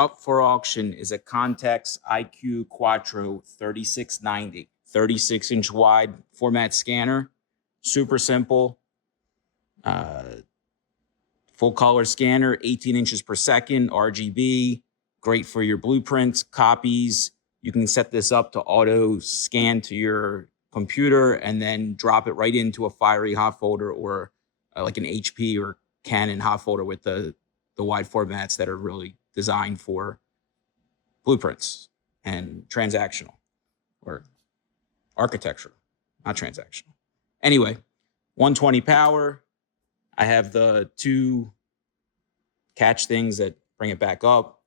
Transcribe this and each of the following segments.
up for auction is a Context IQ Quattro 3690, 36-inch wide format scanner. Super simple. Full color scanner, 18 inches per second, RGB, great for your blueprints, copies. You can set this up to auto scan to your computer and then drop it right into a fiery hot folder or like an HP or Canon hot folder with the wide formats that are really designed for blueprints and transactional or architectural, not transactional. Anyway, 120 power. I have the 2 catch things that bring it back up.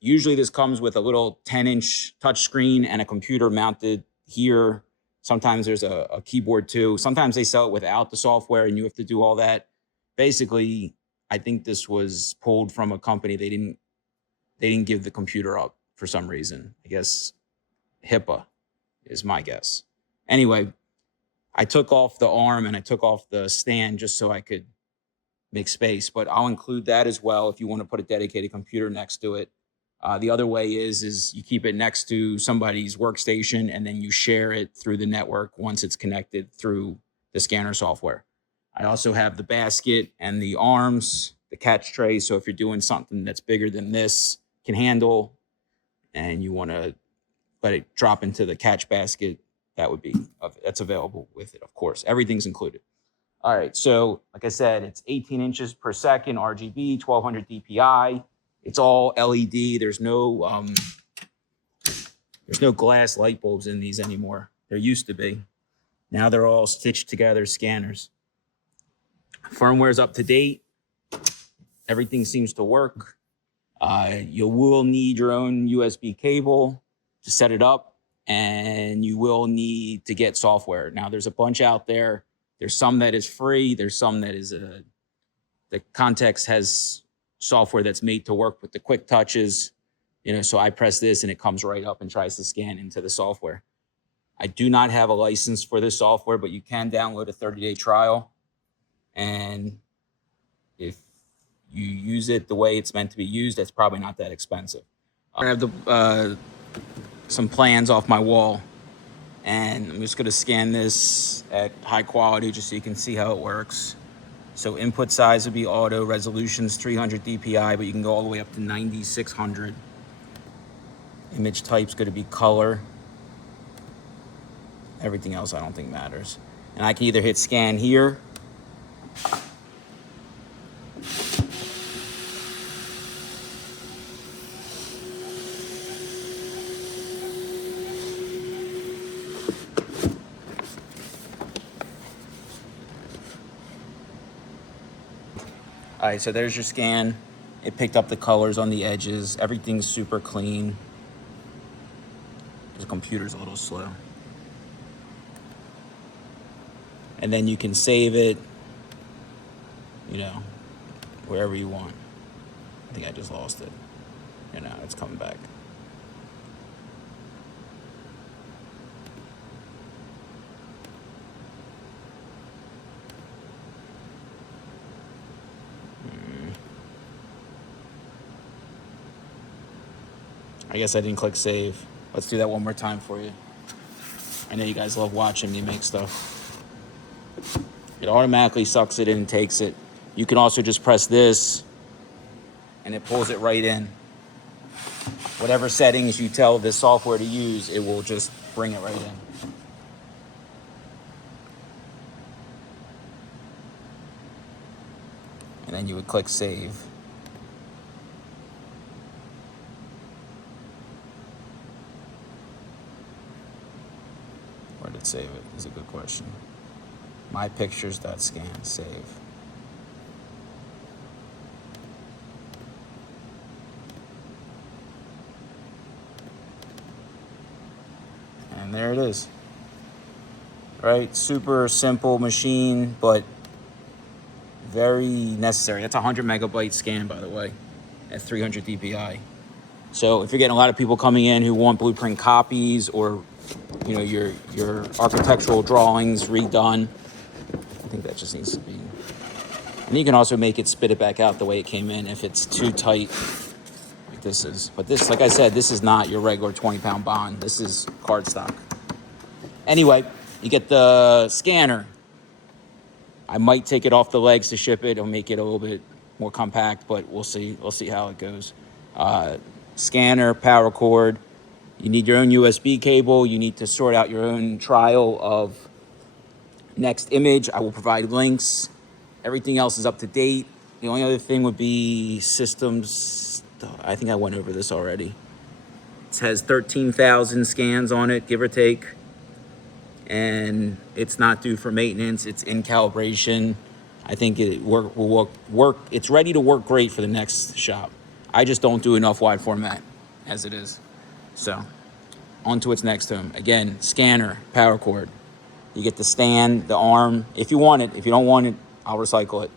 Usually this comes with a little 10-inch touchscreen and a computer mounted here. Sometimes there's a keyboard too. Sometimes they sell it without the software and you have to do all that. Basically, I think this was pulled from a company. They didn't give the computer up for some reason. I guess HIPAA is my guess. Anyway, I took off the arm and I took off the stand just so I could make space, but I'll include that as well if you want to put a dedicated computer next to it. The other way is you keep it next to somebody's workstation and then you share it through the network once it's connected through the scanner software. I also have the basket and the arms, the catch tray. So if you're doing something that's bigger than this can handle and you want to let it drop into the catch basket, that's available with it, of course. Everything's included. All right, so like I said, it's 18 inches per second, RGB, 1200 DPI. It's all LED. There's no glass light bulbs in these anymore. There used to be. Now they're all stitched together scanners. Firmware's up to date. Everything seems to work. You will need your own USB cable to set it up, and you will need to get software. Now, there's a bunch out there. There's some that is free. There's some that is the Context has software that's made to work with the quick touches. So I press this and it comes right up and tries to scan into the software. I do not have a license for this software, but you can download a 30-day trial. And if you use it the way it's meant to be used, it's probably not that expensive. I have some plans off my wall, and I'm just going to scan this at high quality just so you can see how it works. So input size would be auto, resolution's 300 DPI, but you can go all the way up to 9600. Image type's going to be color. Everything else I don't think matters. And I can either hit scan here, all right, so there's your scan. It picked up the colors on the edges. Everything's super clean. The computer's a little slow. And then you can save it, wherever you want. I think I just lost it. It's coming back. I guess I didn't click save. Let's do that one more time for you. I know you guys love watching me make stuff. It automatically sucks it in and takes it. You can also just press this and it pulls it right in. Whatever settings you tell this software to use, it will just bring it right in. And then you would click save. Where did it save it? Is a good question. My pictures.scan, save. And there it is. Right? Super simple machine, but very necessary. That's a 100 megabyte scan, by the way, at 300 DPI. So if you're getting a lot of people coming in who want blueprint copies or your architectural drawings redone, I think that just needs to be. And you can also make it spit it back out the way it came in if it's too tight, like what this is. But this, like I said, this is not your regular 20-pound bond. This is cardstock. Anyway, you get the scanner. I might take it off the legs to ship it. It'll make it a little bit more compact, but we'll see. We'll see how it goes. Scanner, power cord. You need your own USB cable. You need to sort out your own trial of Next Image. I will provide links. Everything else is up to date. The only other thing would be systems. I think I went over this already. It has 13,000 scans on it, give or take. And it's not due for maintenance. It's in calibration. I think it will work. It's ready to work great for the next shop. I just don't do enough wide format as it is. So on to its next home. Again, scanner, power cord. You get the stand, the arm, if you want it. If you don't want it, I'll recycle it.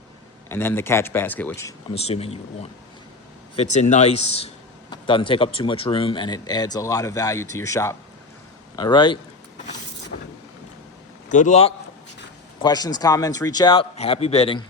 And then the catch basket, which I'm assuming you would want. Fits in nice, doesn't take up too much room, and it adds a lot of value to your shop. All right. Good luck. Questions, comments, reach out. Happy bidding.